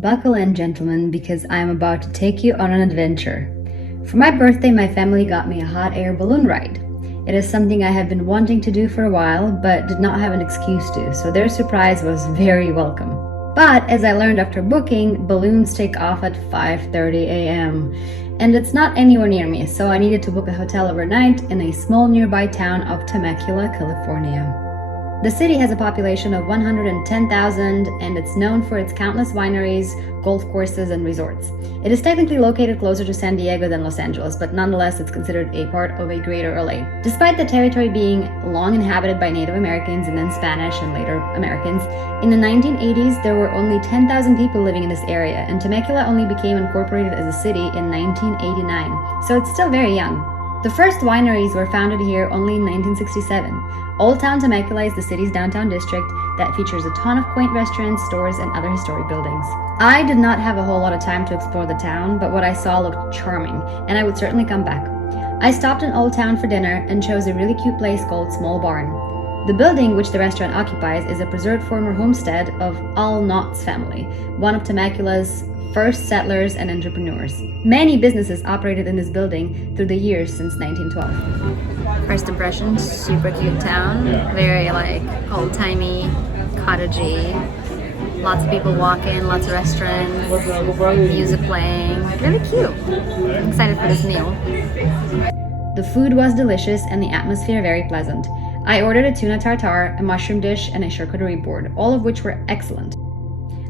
Buckle in, gentlemen, because I am about to take you on an adventure. For my birthday, my family got me a hot air balloon ride. It is something I have been wanting to do for a while, but did not have an excuse to, so their surprise was very welcome. But as I learned after booking, balloons take off at 5:30 a.m. And it's not anywhere near me, so I needed to book a hotel overnight in a small nearby town of Temecula, California. The city has a population of 110,000 and it's known for its countless wineries, golf courses, and resorts. It is technically located closer to San Diego than Los Angeles, but nonetheless it's considered a part of a greater LA. Despite the territory being long inhabited by Native Americans and then Spanish and later Americans, in the 1980s there were only 10,000 people living in this area, and Temecula only became incorporated as a city in 1989, so it's still very young. The first wineries were founded here only in 1967. Old Town Temecula is the city's downtown district that features a ton of quaint restaurants, stores, and other historic buildings. I did not have a whole lot of time to explore the town, but what I saw looked charming, and I would certainly come back. I stopped in Old Town for dinner and chose a really cute place called Small Barn. The building which the restaurant occupies is a preserved former homestead of Al Knott's family, one of Temecula's first settlers and entrepreneurs. Many businesses operated in this building through the years since 1912. First impressions, super cute town, very like old-timey, cottagey, lots of people walking, lots of restaurants, music playing, really cute. I'm excited for this meal. The food was delicious and the atmosphere very pleasant. I ordered a tuna tartare, a mushroom dish, and a charcuterie board, all of which were excellent.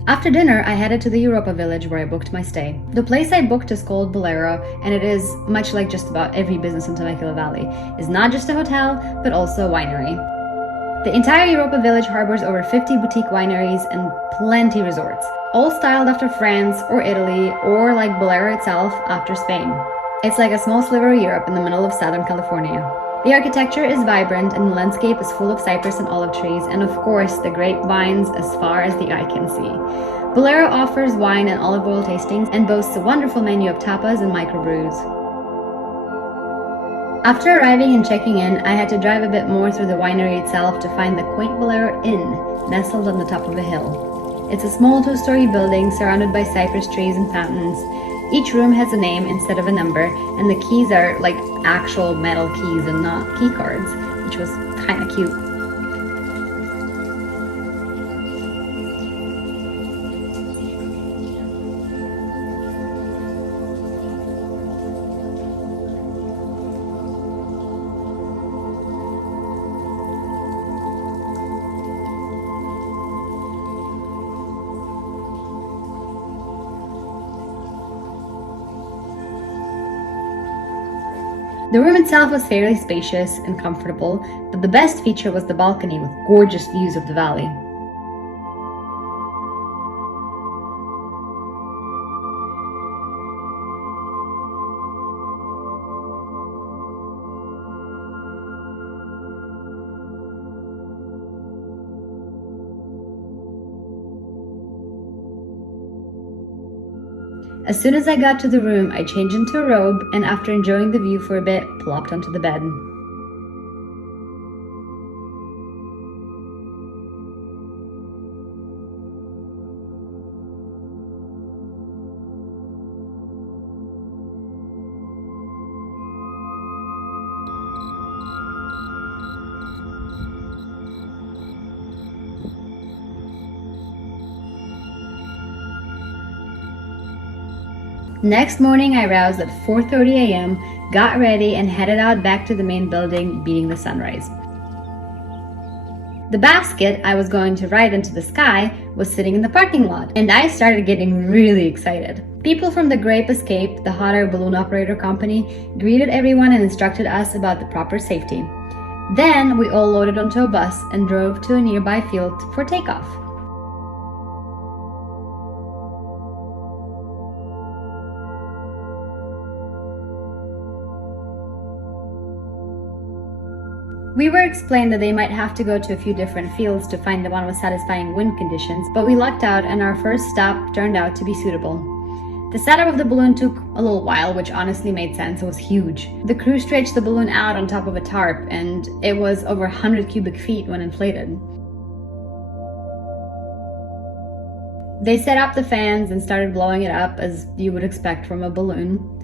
After dinner, I headed to the Europa village where I booked my stay. The place I booked is called Bolero, and it is, much like just about every business in Temecula Valley, is not just a hotel, but also a winery. The entire Europa village harbors over 50 boutique wineries and plenty resorts, all styled after France or Italy, or like Bolero itself, after Spain. It's like a small sliver of Europe in the middle of Southern California. The architecture is vibrant and the landscape is full of cypress and olive trees, and of course the grapevines as far as the eye can see. Bolero offers wine and olive oil tastings and boasts a wonderful menu of tapas and microbrews. After arriving and checking in, I had to drive a bit more through the winery itself to find the quaint Bolero Inn, nestled on the top of a hill. It's a small two-story building surrounded by cypress trees and fountains. Each room has a name instead of a number, and the keys are like actual metal keys and not key cards, which was kind of cute. The room itself was fairly spacious and comfortable, but the best feature was the balcony with gorgeous views of the valley. As soon as I got to the room, I changed into a robe and after enjoying the view for a bit, plopped onto the bed. Next morning, I roused at 4:30 a.m., got ready, and headed out back to the main building, beating the sunrise. The basket I was going to ride into the sky was sitting in the parking lot, and I started getting really excited. People from the Grape Escape, the hot air balloon operator company, greeted everyone and instructed us about the proper safety. Then we all loaded onto a bus and drove to a nearby field for takeoff. We were explained that they might have to go to a few different fields to find the one with satisfying wind conditions, but we lucked out and our first stop turned out to be suitable. The setup of the balloon took a little while, which honestly made sense. It was huge. The crew stretched the balloon out on top of a tarp, and it was over 100 cubic feet when inflated. They set up the fans and started blowing it up as you would expect from a balloon.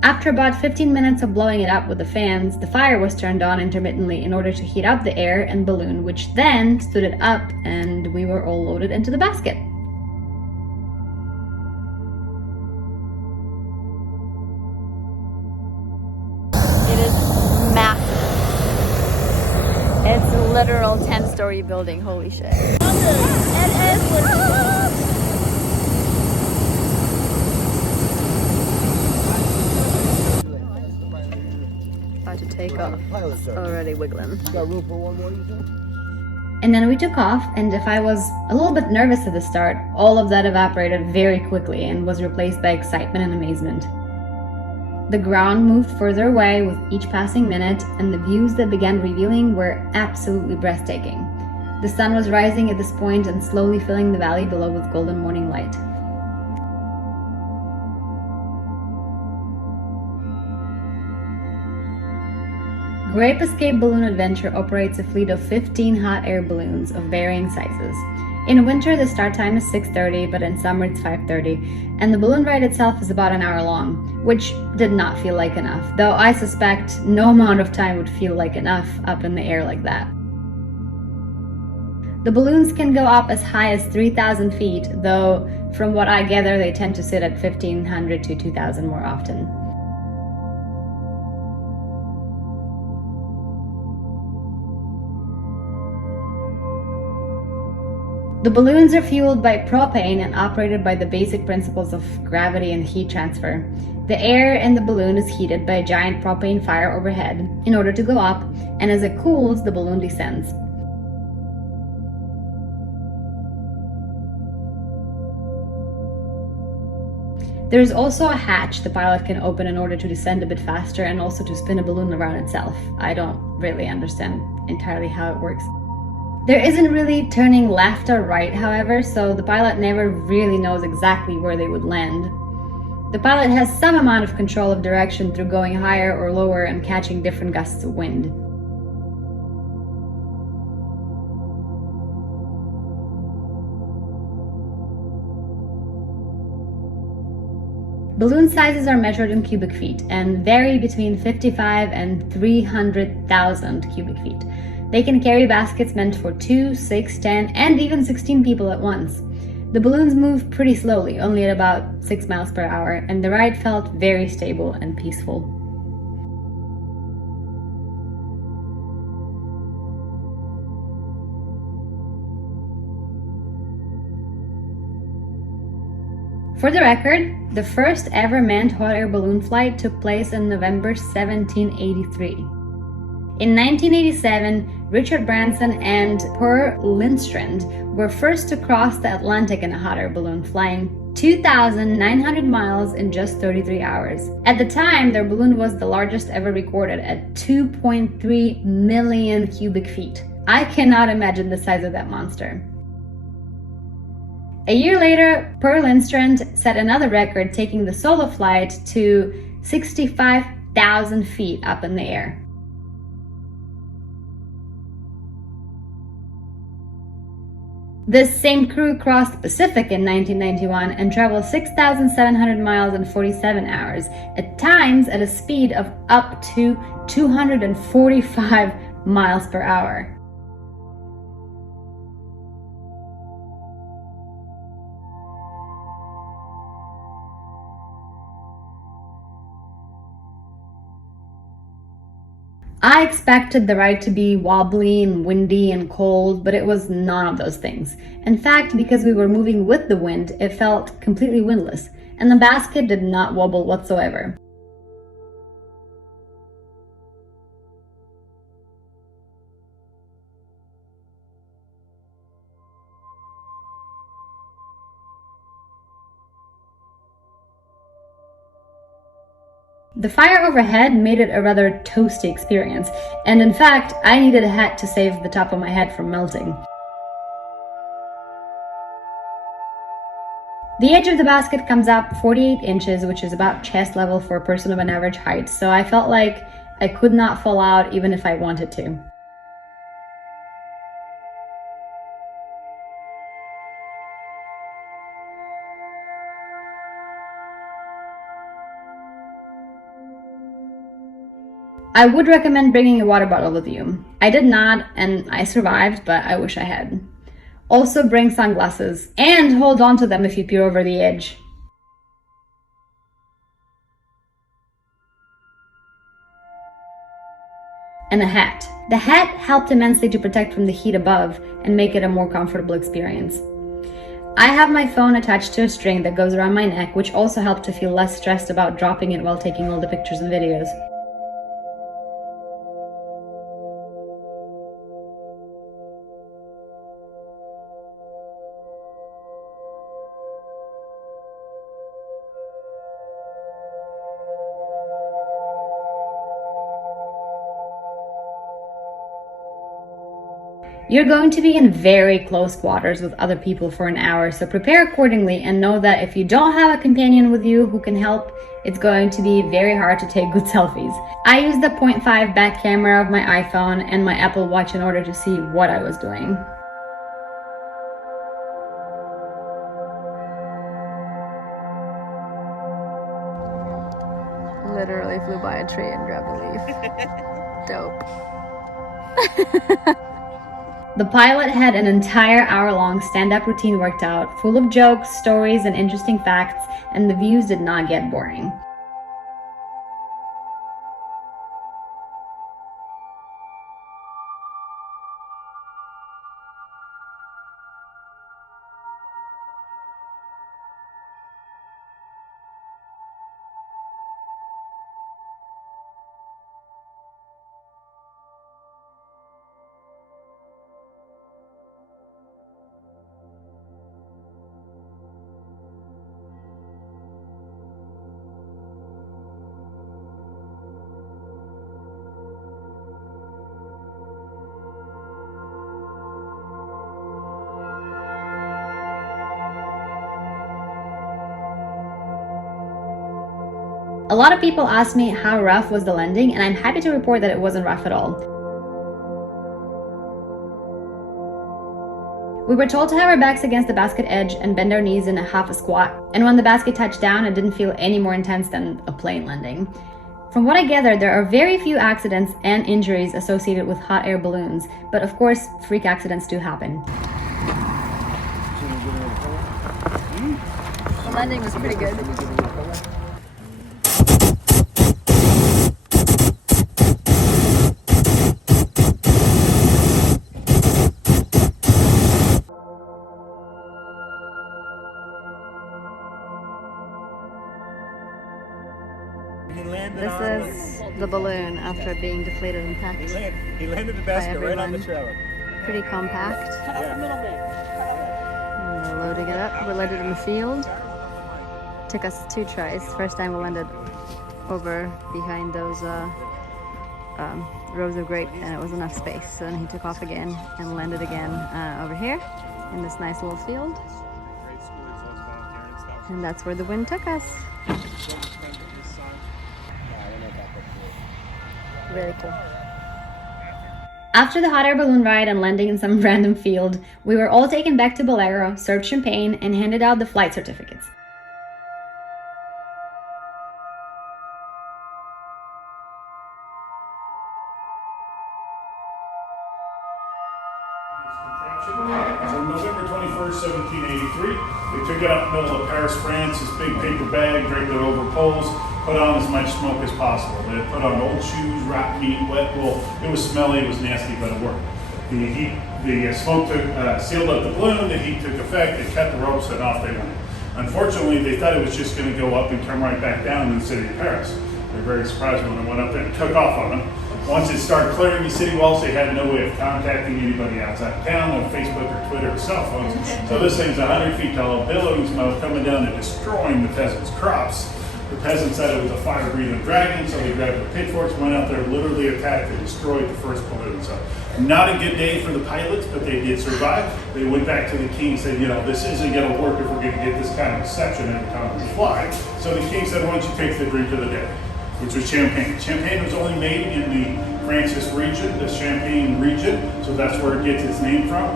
After about 15 minutes of blowing it up with the fans, the fire was turned on intermittently in order to heat up the air and balloon, which then stood it up and we were all loaded into the basket. It is massive. It's a literal 10-story building, holy shit. It is. To take off. It's already wiggling. Got room for one more, you think? And then we took off, and if I was a little bit nervous at the start, all of that evaporated very quickly and was replaced by excitement and amazement. The ground moved further away with each passing minute, and the views that began revealing were absolutely breathtaking. The sun was rising at this point and slowly filling the valley below with golden morning light. Grape Escape Balloon Adventure operates a fleet of 15 hot air balloons of varying sizes. In winter, the start time is 6:30, but in summer it's 5:30, and the balloon ride itself is about an hour long, which did not feel like enough, though I suspect no amount of time would feel like enough up in the air like that. The balloons can go up as high as 3,000 feet, though from what I gather they tend to sit at 1,500 to 2,000 more often. The balloons are fueled by propane and operated by the basic principles of gravity and heat transfer. The air in the balloon is heated by a giant propane fire overhead in order to go up, and as it cools, the balloon descends. There is also a hatch the pilot can open in order to descend a bit faster and also to spin a balloon around itself. I don't really understand entirely how it works. There isn't really turning left or right, however, so the pilot never really knows exactly where they would land. The pilot has some amount of control of direction through going higher or lower and catching different gusts of wind. Balloon sizes are measured in cubic feet and vary between 55 and 300,000 cubic feet. They can carry baskets meant for 2, 6, 10, and even 16 people at once. The balloons move pretty slowly, only at about 6 miles per hour, and the ride felt very stable and peaceful. For the record, the first ever manned hot air balloon flight took place in November 1783. In 1987, Richard Branson and Per Lindstrand were first to cross the Atlantic in a hot air balloon, flying 2,900 miles in just 33 hours. At the time, their balloon was the largest ever recorded at 2.3 million cubic feet. I cannot imagine the size of that monster. A year later, Per Lindstrand set another record, taking the solo flight to 65,000 feet up in the air. This same crew crossed the Pacific in 1991 and traveled 6,700 miles in 47 hours, at times at a speed of up to 245 miles per hour. I expected the ride to be wobbly and windy and cold, but it was none of those things. In fact, because we were moving with the wind, it felt completely windless, and the basket did not wobble whatsoever. The fire overhead made it a rather toasty experience, and in fact, I needed a hat to save the top of my head from melting. The edge of the basket comes up 48 inches, which is about chest level for a person of an average height, so I felt like I could not fall out even if I wanted to. I would recommend bringing a water bottle with you. I did not, and I survived, but I wish I had. Also bring sunglasses, and hold on to them if you peer over the edge. And a hat. The hat helped immensely to protect from the heat above and make it a more comfortable experience. I have my phone attached to a string that goes around my neck, which also helped to feel less stressed about dropping it while taking all the pictures and videos. You're going to be in very close quarters with other people for an hour, so prepare accordingly and know that if you don't have a companion with you who can help, it's going to be very hard to take good selfies. I used the 0.5 back camera of my iPhone and my Apple Watch in order to see what I was doing. Literally flew by a tree and grabbed a leaf. Dope. The pilot had an entire hour-long stand-up routine worked out, full of jokes, stories, and interesting facts, and the views did not get boring. A lot of people ask me how rough was the landing, and I'm happy to report that it wasn't rough at all. We were told to have our backs against the basket edge and bend our knees in a half a squat, and when the basket touched down, it didn't feel any more intense than a plane landing. From what I gathered, there are very few accidents and injuries associated with hot air balloons, but of course, freak accidents do happen. The landing was pretty good. This is the balloon after being deflated and packed. He landed the basket right on the trailer. Pretty compact. And they're loading it up. We landed in the field. Took us 2 tries. First time we landed over behind those rows of grape, and it was enough space. So then he took off again and landed again over here in this nice little field. And that's where the wind took us. Very cool. After the hot air balloon ride and landing in some random field, we were all taken back to Bolero, served champagne, and handed out the flight certificates. On November 21st, 1783, they took it up in the middle of Paris, France, this big paper bag, draped it over poles, put on as much smoke as possible. They put on old shoes, rotten meat, wet wool. It was smelly, it was nasty, but it worked. The smoke sealed up the balloon, the heat took effect, they cut the ropes, and off they went. Unfortunately, they thought it was just going to go up and come right back down in the city of Paris. They were very surprised when it went up there and took off on them. Once it started clearing the city walls, they had no way of contacting anybody outside of town on Facebook or Twitter or cell phones. So this thing's 100 feet tall, billowing smoke coming down and destroying the peasants' crops. The peasants said it was a fire-breathing dragon, so they grabbed their pitchforks, went out there, literally attacked and destroyed the first balloon. So not a good day for the pilots, but they did survive. They went back to the king and said, this isn't going to work if we're going to get this kind of reception every time we fly. So the king said, why don't you take the drink of the day, which was champagne. Champagne was only made in the Francis region, the Champagne region, so that's where it gets its name from.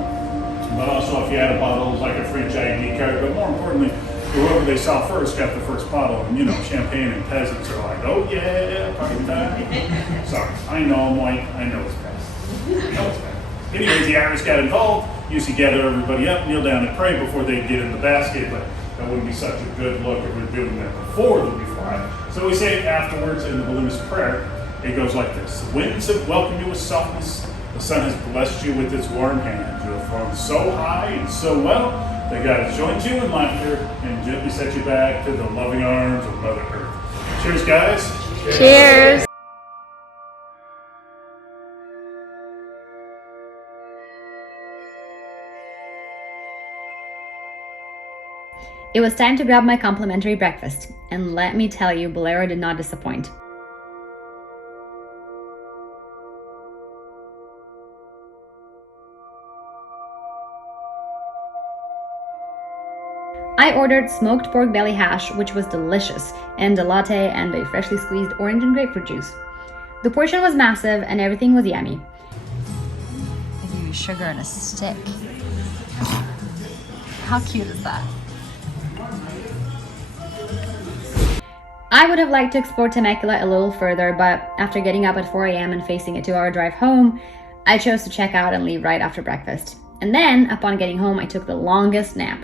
But also if you had a bottle, it was like a French ID card, but more importantly, whoever they saw first got the first bottle, and champagne and peasants are like, oh yeah, party time. Sorry, I know I'm white, I know it's bad. I know it's bad. Anyways, the Irish got involved, used to gather everybody up, kneel down and pray before they'd get in the basket, but that wouldn't be such a good look if we're doing that before we fly. So we say it afterwards in the balloonist prayer. It goes like this: the winds have welcomed you with softness, the sun has blessed you with its warm hand. You have flown so high and so well that God has joined you in laughter and gently set you back to the loving arms of Mother Earth. Cheers, guys. Cheers. It was time to grab my complimentary breakfast, and let me tell you, Bolero did not disappoint. I ordered smoked pork belly hash, which was delicious, and a latte and a freshly squeezed orange and grapefruit juice. The portion was massive and everything was yummy. They give you sugar in a stick. How cute is that? I would have liked to explore Temecula a little further, but after getting up at 4 a.m. and facing a 2-hour drive home, I chose to check out and leave right after breakfast. And then, upon getting home, I took the longest nap.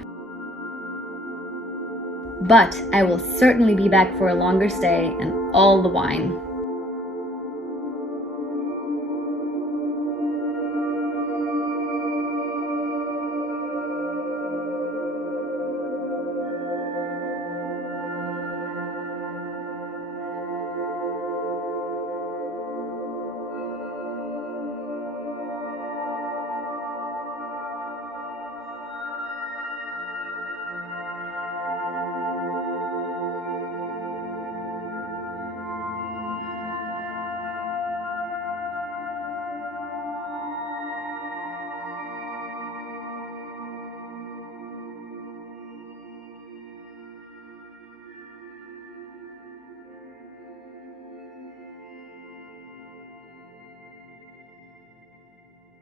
But I will certainly be back for a longer stay and all the wine.